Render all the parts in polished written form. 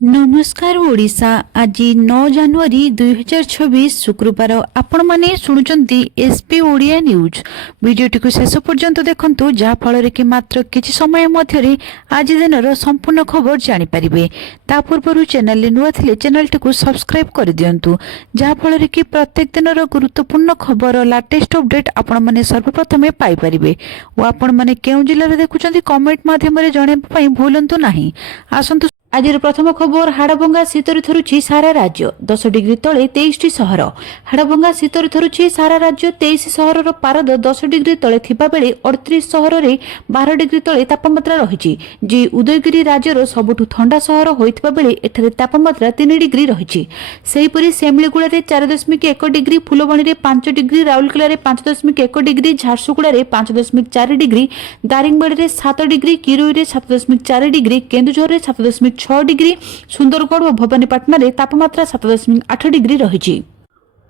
नमस्कार ओडिशा आज 9 जनवरी 2026 शुक्रवार आपण माने सुनुचंती एसपी ओडिया न्यूज वीडियोटी को शेष पर्यंत देखंतु जहा फल कि मात्र किछि समय मध्यरे आज दिनर संपूर्ण खबर जानि परिबे। ता पूर्व चैनल ले नुआ थिले चैनल टी को सब्सक्राइब कर दियंतु जहा फल कि प्रत्येक दिनर गुरुत्वपूर्ण खबर लेटेस्ट अपडेट आपण माने सर्वप्रथमे पाई परिबे। ओ आपण माने केउ जिल्ला रे देखुचंती कमेंट माध्यम रे जणे पई भूलंतु नाही। आसंतु आज प्रथम खबर हाड़भंगा शीतर थरुची सारा राज्य 10 डिग्री तले 23 सहर। हाड़भंगा शीतर थरुची सारा राज्य 23 सहर पारद 10 डिग्री तले थिबा बेले 38 सहर रे 12 डिग्री तले तापमात्रा रहिछि। जे उदयगिरी राज्यर सबुठु ठंडा सहर होइतबा बेले एठारे तापमात्रा 3 डिग्री रहिछि। सेहिपरि सेमलीगुड़ा रे 4.1 डिग्री, फुलबणी रे 5 डिग्री, राउरकेला रे 5.1 डिग्री, झारसुगुड़ा रे 5.4 डिग्री, दारिंगबाड़ी रे 7 डिग्री, किरोई रे 7.4 डिग्री, केन्दुझर रे 7.6 डिग्री, सुंदरगढ़ और भवानीपाटना रे तापमात्रा 7.8 डिग्री रही।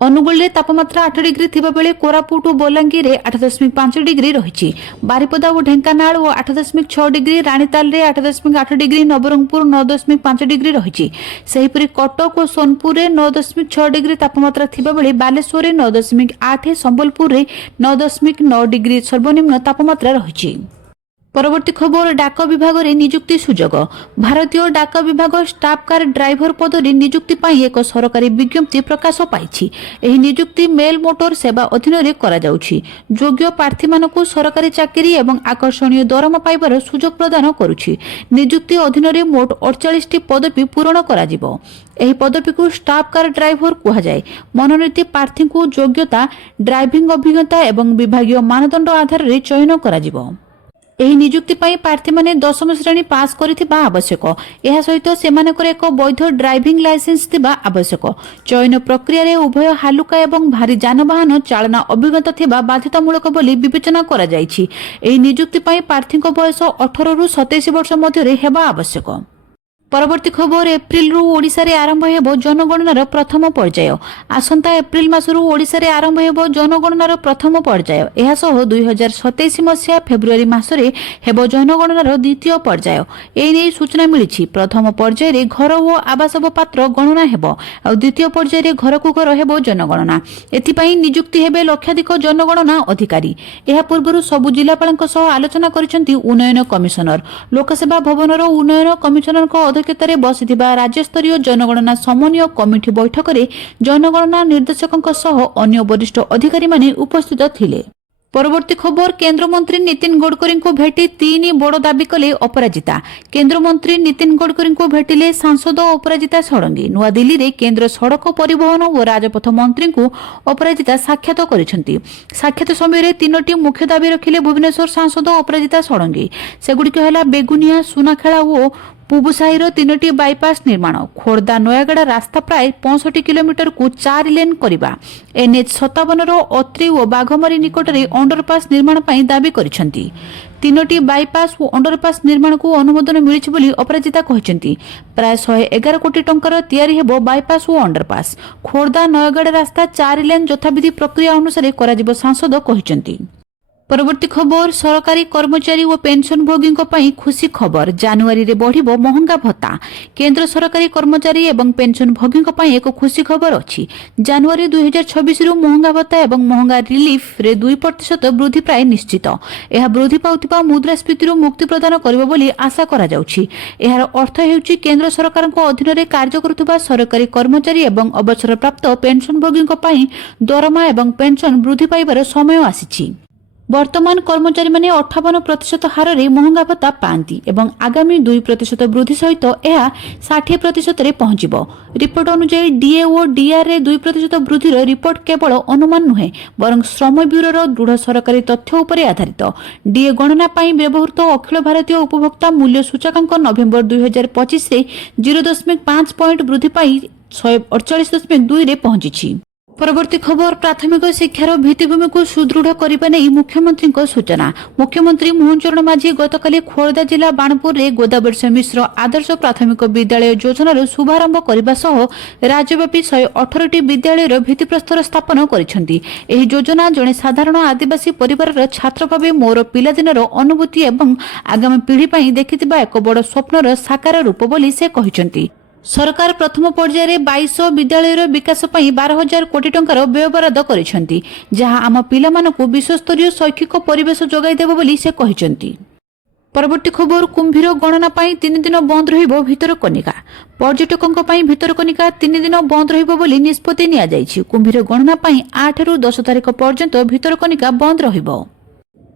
अनुगुल रे तापमात्रा 8 डिग्री थिबा बेले कोरापुट और बलांगीर रे 8.5 डिग्री रही। बारिपदा और ढेंकानाल और 8.6 डिग्री, रानीताल रे 8.8 डिग्री, नवरंगपुर 9.5 डिग्री रही। सेहिपरि कटक और सोनपुर रे 9.6 डिग्री तापमात्रा थिबा बेले बालेश्वर रे 9.8, संबलपुर रे 9.9 डिग्री सर्वनिम्न तापमात्रा रही। परवर्ती खबर डाक विभाग रे नियुक्ति सुजोग। भारतीय डाक विभाग स्टाफ कार ड्राइवर पद रे नियुक्ति पाई एक सरकारी विज्ञप्ति प्रकाश पाइछि। एही नियुक्ति मेल मोटर सेवा अधीन रे करा जाउछि। योग्य प्रार्थी मानकु सरकारी चाकरी एवं आकर्षणीय दरमा पाइबार सुजोग प्रदान करूछि। नियुक्ति अधीन रे मोट 48 टी पदवी पूरण करा जिवो। एही पदवी को स्टाफ कार ड्राइवर कुहा जाय। मनोनीत प्रार्थी को योग्यता, ड्राइविंग अभिज्ञता एवं विभागीय मानदंड आधार रे चयन करा जिवो। एही नियुक्ति पाई प्रार्थी माने 10म श्रेणी पास करिथिबा आवश्यक। एहा सहित सेमानकर एक वैध ड्राइविंग लाइसेंस थिबा आवश्यक। चयन प्रक्रिया रे उभय हालुका एवं भारी जानवाहन चालना अभिज्ञता थिबा बाध्यतामूलक बोली विवेचना करा जायछि। एही नियुक्ति पाई प्रार्थीक बयस 18 रु 27 वर्ष मध्य रे हेबा आवश्यक। परवर्ती खबर एप्रिल रु ओडिशा रे आरंभ हेबो जनगणनार प्रथम पर्याय। आसंता एप्रिल मासरु ओडिशा रे आरंभ हेबो जनगणनार प्रथम पर्याय। एहा सह 2027 मसिया फेब्रुआरी मासरे हेबो जनगणनार द्वितीय पर्याय। एई नै सूचना मिलिछि। प्रथम पर्याय रे घर ओ आवास पात्र गणना हेबो आ द्वितीय पर्याय रे घर को घर हेबो जनगणना। एथि पई नियुक्ति हेबे लक्षाधिक जनगणना अधिकारी। एहा पूर्वरु सबु जिल्लापालक सह आलोचना करिसेंती उन्नयन कमिशनर। लोकसेवा भवनर उन्नयन कमिशनरक अध्यक्षतार बसिथिबा राज्यस्तरीय जनगणना समन्वय कमिटी बैठक में जनगणना निर्देशकों सह अन्य वरिष्ठ अधिकारी माने उपस्थित थिले। परवर्ती खबर केंद्र मंत्री नितिन गडकरी को भेटी 3 बड़ दाबी कले अपराजिता। केंद्र मंत्री नितिन गडकरी को भेटिले सांसद अपराजिता षडंगी। नुआ दिल्ली रे केंद्र सड़क परिवहन और राजपथ मंत्री को अपराजिता साक्षात करिसेंती। साक्षात समय 3टी मुख्य दाबी रखिले भुवनेश्वर सांसद अपराजिता षडंगी। सेगुडिक हैला बेगुनिया, सुनाखेला और पुबुसाही 3टी बाईपास निर्माण, खोर्धा नयागढ़ रास्ता प्राय 65 किलोमीटर को 4 लेन करबा, NH 57 अत्री और बाघमारी निकट में अंडरपास निर्माण पाई दाबी करिसेंती। 3टी बाईपास और अंडरपास निर्माण को अनुमोदन मिलिछि बोली अपराजिता कहिसेंती। प्राय 111 कोटी टंकार तैयारी हेबो बाईपास और अंडरपास। खोर्धा नयागढ़ रास्ता 4 लेन यथाविधि प्रक्रिया अनुसार कराजिबो सांसद कहिसेंती। परवर्ती खबर सरकारी कर्मचारी और पेंशनभोगी खुशी खबर। जनवरी रे बढ़िबो महंगा भत्ता। केंद्र सरकारी कर्मचारी एवं पेंशनभोगी एक खुशी खबर अछि। जनवरी 2026 रु महंगा भत्ता एवं महंगा रिलीफ रे 2% वृद्धि प्राय निश्चित। यह वृद्धि पाउथिबा मुद्रास्फीति मुक्ति प्रदान करिबो बोली आशा करा जाउछि। एहार अर्थ हेउछि केंद्र सरकार अधीन रे कार्य करुथिबा सरकारी कर्मचारी एवं अवसरप्राप्त पेंशनभोगी दरमा एवं पेंशन वृद्धि पाइबार समय आसीछि। वर्तमान कर्मचारी माने 58% हार रे महंगा भत्ता पांती एवं आगामी 2% वृद्धि सहित यह 60% रे पहुंचिबो। रिपोर्ट अनुसार डीए और डीआर रे 2% वृद्धि रिपोर्ट केवल अनुमान नुहे बरं श्रम ब्यूरोर दृढ़ सरकारी तथ्य उपरे आधारित। डीए गणना पाई व्यवहृत अखिल भारतीय उपभोक्ता मूल्य सूचकांक नवेम्बर 2025 रे 0.5 पॉइंट वृद्धि पाई 148.2 रे पहुंची। परवर्ती खबर प्राथमिक शिक्षार भित्तिभूमि को सुदृढ़ करने नहीं मुख्यमंत्री सूचना। मुख्यमंत्री मोहन चरण माझी गतकाली खोर्धा जिला बाणपुर रे गोदावर्ष मिश्र आदर्श प्राथमिक विद्यालय योजनार शुभारंभ करने सह राज्यव्यापी 118टी विद्यालय भित्तिप्रस्तर स्थापन करिसेंती। एही योजना जड़े साधारण आदिवासी परिवार छात्र भाव मोर पिलादिनर अनुभूति एवं आगामी पीढ़ी देखिथिबा एक बड़ स्वप्नर साकार रूप बोली से कहिसेंती। सरकार प्रथम पर्यायर 2200 विद्यालय विकास पर 12,000 कोटी टंकार व्ययबराद करिसेंती, जहां आम पिलामानकु विश्वस्तरीय शैक्षिक परिवेश जोगाई देबो बोली से कहिसेंती। परवर्ती खबर कुंभीर गणना 3 दिन बंद रहिबो भितरकनिका। पर्यटकों भितरकनिका 3 दिन बंद रहिबो बोली निष्पत्ति निया जायछि। कुंभीर गणना 8 रु 10 तारिख पर्यंत भितरकनिका बंद रहिबो।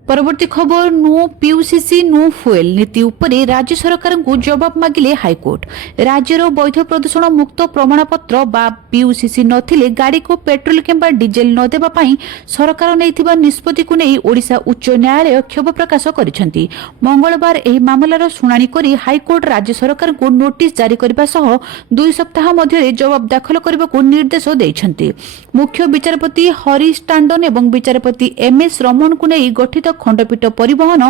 परवर्ती खबर नो पीयूसीसी नो फुएल नीति उपरे राज्य सरकार को जवाब मागिले हाईकोर्ट। राज्यर वैध प्रदूषण मुक्त प्रमाणपत्र बा पीयूसीसी नथिले गाड़ी को पेट्रोल किंबा डीजेल न देबा पई सरकार नैथिबा निष्पत्ति को नै ओडिशा उच्च न्यायालय क्षोभ प्रकाश करिसेंती। मंगलवार एही मामलार शुणाणी करी हाईकोर्ट राज्य सरकार को नोटिस जारी करबा सह 2 सप्ताह मध्य जवाब दाखल करबा को निर्देश दैछंती। मुख्य विचारपति हरीश टांडन एवं विचारपति एमएस रमन को नै गठित खंडपीठ परिवहन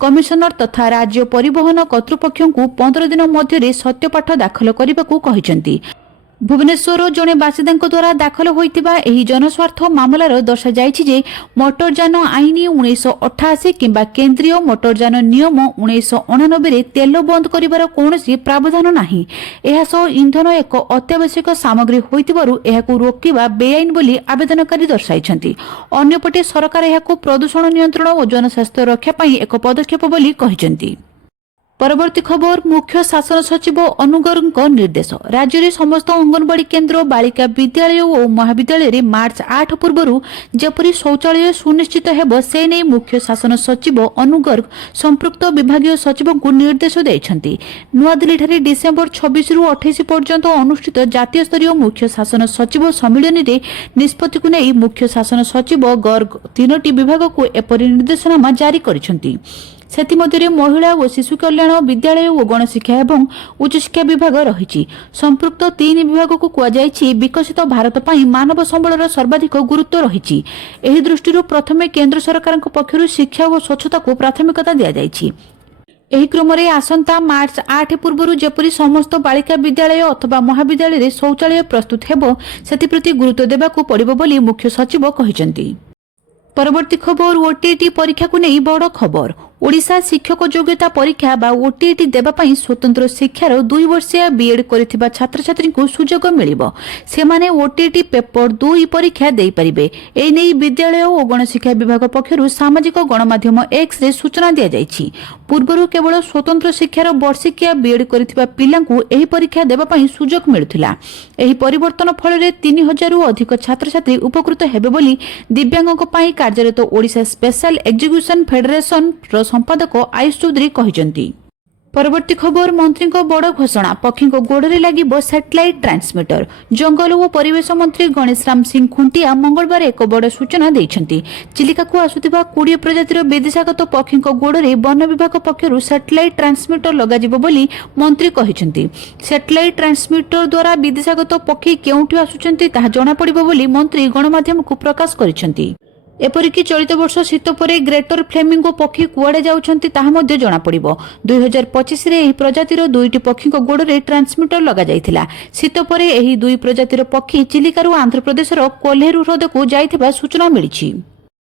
कमिशनर तथा राज्य परिवहन कर्तृपक्ष को 15 दिन मध्य सत्यपाठ दाखल करने को कहिसेंती। भुवनेश्वर जड़े बासिदा द्वारा दाखल होइतिबा एही जनस्वार्थ मामलार दर्शाଯାଇଛି जे मोटरयान आईन 1988 किंबा केंद्रीय मोटरयान नियम 1989 रे तेल बंद करिवार कोनोसी प्रावधान नाही। एहासो इंधन एक अत्यावश्यक सामग्री होइतिबारु एहाकु रोकिबा बेआईन बोली आवेदनकारी दर्शाइछंती। अन्यपटे सरकार एहाकु प्रदूषण नियंत्रण और जनस्वास्थ्य रक्षा पई एक पदक्षेप बोली कहिसेंती। परवर्ती खबर मुख्य शासन सचिव अनुगर निर्देश। राज्य में समस्त अंगनवाड़ी केन्द्र बालिका विद्यालय और महाविद्यालय मार्च 8 पूर्व जपरी शौचालय सुनिश्चित हेब से नहीं मुख्य शासन सचिव अनुगर संपृक्त विभागीय सचिव को निर्देश देइछंती। नुआदिल्ली डिसेम्बर 26 रु 28 पर्यंत अनुष्ठित जातीय स्तरीय मुख्य शासन सचिव सम्मेलन में निष्पत्ति को नहीं मुख्य शासन सचिव गर्ग 3टी विभाग को एपरी निर्देशनामा जारी करिसेंती। सेतिमध्यरे महिला और शिशु कल्याण विद्यालय और गणशिक्षा एवं उच्चशिक्षा विभाग रही। संपृक्त 3 विभाग को कुआଯାଇଛି विकसित भारत पई मानव संबलर सर्वाधिक गुरुत्व रही। एही दृष्टि प्रथमे केंद्र सरकार पक्षर शिक्षा और स्वच्छता को प्राथमिकता दिया जायछि। एही क्रम में आसंता मार्च 8 पूर्व जपरी समस्त बालिका विद्यालय अथवा महाविद्यालय शौचालय प्रस्तुत हेब सेतिप्रति गुरुत्व देबाकू पड़िबो बोली मुख्य सचिव कहिसेंती। परवर्ती खबर ओटीईटी परीक्षा को नहीं बड़ खबर। ओडिशा शिक्षक योग्यता परीक्षा बा ओटीईटी देबा पई स्वतंत्र शिक्षार 2 वर्षिया बीएड करिथिबा छात्र छात्री को सुजोग मिलिबो। सेमाने ओटीईटी पेपर 2 परीक्षा देई परिबे। ए नै विद्यालय और गणशिक्षा विभाग पक्षरु सामाजिक गणमाध्यम एक्स रे सूचना दिया जायछि। पूर्वरु केवल स्वतंत्र शिक्षार वर्षिकिया बीएड करिथिबा पिलांकु एही परीक्षा देबा पई सुजोग मिलुथिला। एही परिवर्तन फल रे 3000 रु अधिक छात्र छात्री उपकृत हेबे बोली दिव्यांगक पई कार्यरत ओडिशा स्पेशल एग्जीक्यूशन फेडरेशन संपादक आयुष चौधरी कहिसेंती। परवर्ती खबर मंत्री बड़ घोषणा पक्षी गोड़े लगे सैटेलाइट ट्रांसमिटर। जंगल और परिवेश मंत्री गणेश राम सिंह खुंटिया मंगलवार एक बड़ सूचना देइछंती। चिलिका को आसुथिबा 20 प्रजातिर विदेशागत पक्षी गोड़े वन विभाग पक्षरु सैटेलाइट ट्रांसमिटर लगाजिबो बोली मंत्री कहिसेंती। सैटेलाइट ट्रांसमिटर द्वारा विदेशागत पक्षी केउठी आसुचंती ताहा जणा पड़िबो बोली मंत्री गणमाध्यम को प्रकाश करिसेंती। एपरिकी चलित वर्ष शीत परे ग्रेटर फ्लेमिंगो पक्षी कुआडे जाउछंती ताहा मध्ये जणा पड़िबो। 2025 रे एही प्रजातिर 2टी पक्षी गोड़े ट्रांसमिटर लगा जाइथिला। शीत परे एही 2 प्रजातिर पक्षी चिलिकारु आंध्र प्रदेशर कोल्हेरु हृदयकु जाइथिबा सूचना मिलिछि।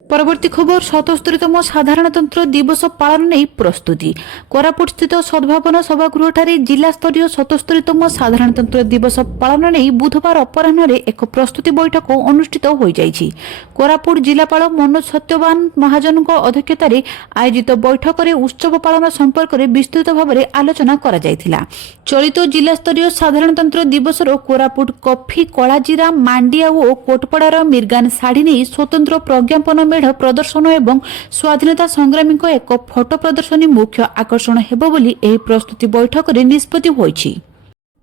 परवर्ती खबर 77तम साधारणतंत्र दिवस पालन नहीं प्रस्तुति। कोरापुट स्थित सद्भावना सभागृह ठारे जिला स्तरीय 77तम साधारणतंत्र दिवस पालन नहीं बुधवार अपराह्न एक प्रस्तुति बैठक अनुष्ठित हो जाइछि। कोरापुट जिलापाल मनोज सत्यवान महाजन अध्यक्षतार आयोजित बैठक में उत्सव पालन संपर्क में विस्तृत भाव में आलोचना करा जायथिला। चलित जिला स्तरीय साधारणतंत्र दिवस कोरापुट कॉफी कलाजीरा मांडिया और कोटपड़ार मिर्गान शाढ़ी नहीं स्वतंत्र प्रज्ञापन मेढ़ प्रदर्शन एवं स्वाधीनता संग्रामी एक फोटो प्रदर्शनी मुख्य आकर्षण हेबो बोली एही प्रस्तुति बैठक में निष्पत्ति होईछि।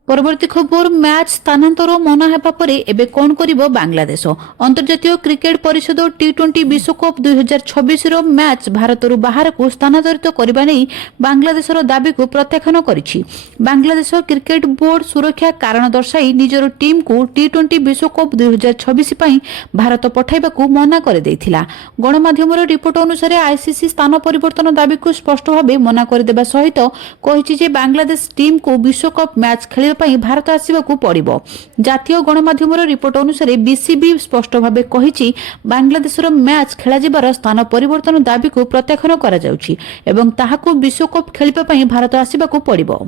परवर्ती खबर मैच स्थानांतर मना हेबा परे एबे कोन करिवो बांग्लादेश। अंतर्जातीय क्रिकेट परिषद टी20 विश्वकप 2026 रो मैच भारतरु बाहर को स्थानांतरित करबा नै बांग्लादेशर दाबी को प्रत्याख्यान करिछि। बांग्लादेश क्रिकेट बोर्ड सुरक्षा कारण दर्शाई निजर टीम को टी20 विश्वकप 2026 पई भारत पठाइबा को मना कर दैथिला। गणमाध्यमर रिपोर्ट अनुसार आईसीसी स्थान परिवर्तन दाबी को स्पष्ट भाबे मना कर देबा सहित कहिछि जे बांग्लादेश टीम को विश्वकप मैच खेल भारत आसवाकू पड़िबो। जातीय गणमाध्यमर रिपोर्ट अनुसार बीसीबी स्पष्ट भावे कहिछि बांग्लादेशर मैच खेलाजिबार स्थान परिवर्तन दाबी को प्रत्याख्यान करा जाउछि एवं ताहाकू विश्वकप खेलिबा पई भारत आसवाकू पड़िबो।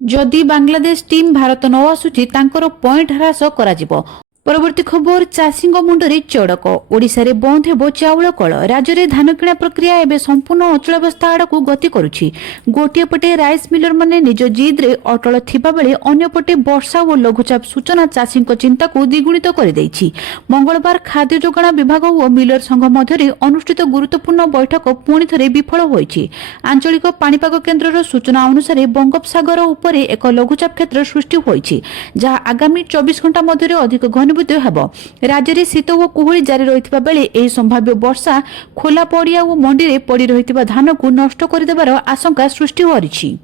जदि बांग्लादेश टीम भारत न आसुची तांकर पॉइंट ह्रास कराजिबो। परवर्ती खबर चाषी मुंडरे चड़क ओडिशा रे बंद हेबो चाउल कल राज्य रे धान किणा प्रक्रिया एबे संपूर्ण अचलावस्था आड़कू गति करुछि। गोटिए पटे राइस मिलर माने निज जिद रे अटल थिबा बेले अन्य पटे वर्षा और लघुचाप सूचना चाषी चिंता को द्विगुणित कर देछि। मंगलवार खाद्य जोगाण विभाग और मिलर संघ मध्य अनुष्ठित गुरुत्वपूर्ण बैठक पुणी थरे विफल होइछि। आंचलिक पाणीपाग केन्द्रर सूचना अनुसार बंगोपसागर उपरे एक लघुचाप क्षेत्र सृष्टि होइछि जहा आगामी 24 घंटा मध्य अधिक घन राज्य में शीत और कुहुड़ी जारी रही बेले यह संभाव्य वर्षा खोला पड़िया और मंडी में पड़ रही धान को नष्ट करदेवार आशंका सृष्टि होइछि।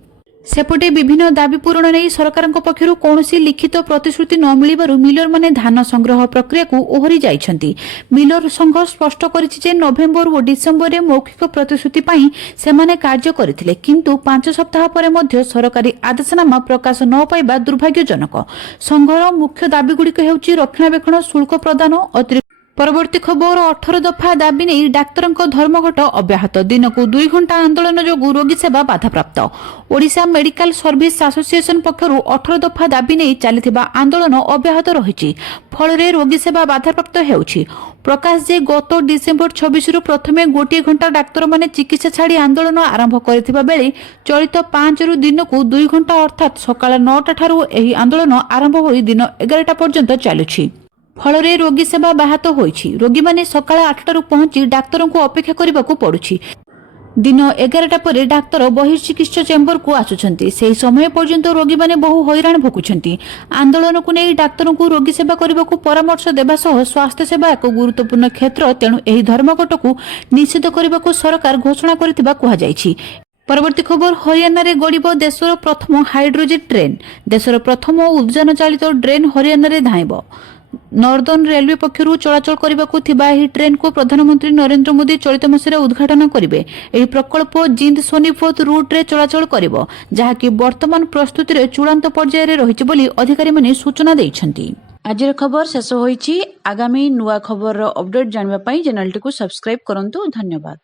सेपटे विभिन्न दाबी पूरण नहीं सरकार पक्षर कौन लिखित प्रतिश्रुति न मिलू मिलर माने धान संग्रह प्रक्रिया को ओहरी जाइछंती। मिलर संघ स्पष्ट करिछि जे नवेम्बर और डिसेम्बर में मौखिक प्रतिश्रुति पई सेमाने कार्य करथिले किंतु 5 सप्ताह परे मध्य सरकारी आदेशनामा प्रकाश न पाइबा दुर्भाग्यजनक। संघर मुख्य दाबी गुड़िक हेउछि रक्षणाबेक्षण शुल्क प्रदान अतिरिक्त। परवर्ती खबर 18 दफा दाबी नहीं डाक्तर धर्मघट अब्याहत दिन को 2 घंटा आंदोलन जो रोगी सेवा बाधाप्राप्त। ओडिशा मेडिकल सर्विस एसोसिएशन पक्षर 18 दफा दाबी नहीं चलता आंदोलन अब्याहत रही फल रोगी सेवा बाधाप्राप्त होउछि। प्रकाश जे गत डिसेम्बर 26 रु प्रथमे गोटे घंटा डाक्तर माने चिकित्सा छाड़ी आंदोलन आरंभ करथिबा बेले चलित 5 रु दिन को 2 घंटा अर्थात सकाळ 9टा ठारू एही आंदोलन आरंभ होई दिन 11टा पर्यंत चलुछि। फल रोगी सेवा बाहत होइछि। रोगी माने सकाळ 8टारू पहुंची डाक्तर को अपेक्षा करबाकू पड़ुछि। दिन 11टा पर डाक्तर बहिर्चिकित्सा चेम्बर को आसुछंती। सेही समय पर्यंत रोगी माने बहु हैरान भोगुछंती। आंदोलन को नहीं डाक्तर को रोगी सेवा करबाकू परामर्श देबा सह स्वास्थ्य सेवा एक गुरुत्वपूर्ण क्षेत्र तेणु एही धर्मघट को निषेध करबाकू सरकार घोषणा करथिबा कुहा जाइछि। परवर्ती खबर हरियाणा रे गड़िब देशर प्रथम हाइड्रोजन ट्रेन। देशर प्रथम उद्यान चालित ट्रेन हरियाणा रे धाइब। नॉर्दर्न रेलवे पक्षर चलाचल करने ट्रेन को प्रधानमंत्री नरेंद्र मोदी चलित मसीह उद्घाटन करेंगे। यह प्रकल्प जिंद सोनीपत रूट रे चलाचल करिवो जहाँकि वर्तमान प्रस्तुति रे चूड़ांत पर्याय रे रहिछि बोली अधिकारी माने सूचना दैछंती। आजिर खबर शेष होइछि। आगामी नुआ खबर अपडेट जानबा पई चैनल टी को सब्सक्राइब करंतु। धन्यवाद।